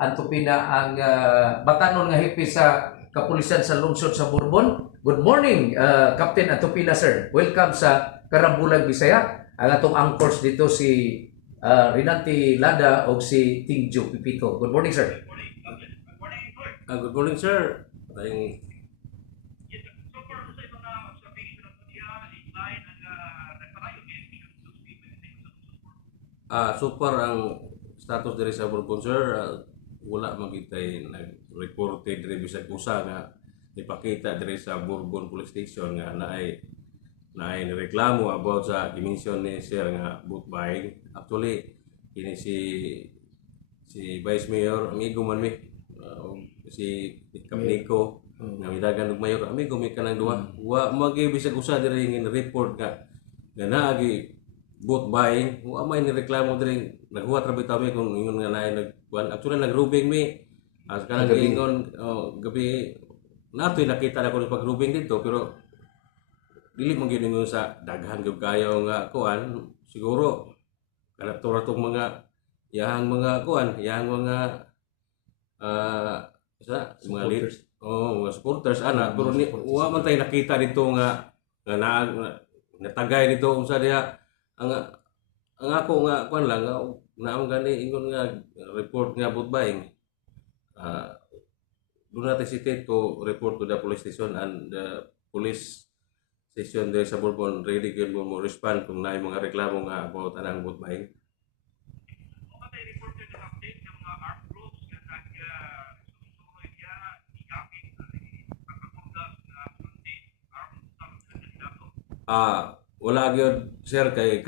Antupina ang batanon nga hipi sa kapulisan sa lungsod sa Bourbon. Good morning, Captain Antupina, sir. Welcome sa Karambulag, Bisaya. Ang atong anchors dito si Rinanti Lada o si Tingjo Pipito. Good morning, sir. Good morning, sir. Super ang status diri sa Bourbon, sir. Wala magitay nag-reported diri bisag usa nga ipakita diri sa Bourbon Police Station nga naay reklamo about sa gimension ni sir nga boot buying. Actually, kini si Vice Mayor, amigo man mi, si Kapniko, nga midagan og mayor, amigo mi kanang duha. Wa magi bisag usa diri ngin report nga naagi boot buying. Wa may nireklamo diri, naghuwat ra bitaw mi kung ingon nga naay nagkuan. Actually nagrubing mi as kanang giingon gabi natoy nakita na ko pag rubing dito, pero dili man gyud ingon sa daghan gyud kayo nga kuan. Siguro kana tong mga yahang mga kuan, yahang mga mga leaders, mga supporters ana, pero wa man tay nakita dito nga natagay dito unsa diha. Ang ako nga kuan lang naong gani ingon nga report nga boot buying. Do not hesitate to report to the police station, and the police station there sa Bourbon ready gyud mo respond kung naay mga reklamo nga about anang boot buying. Wala gyud, sir, kay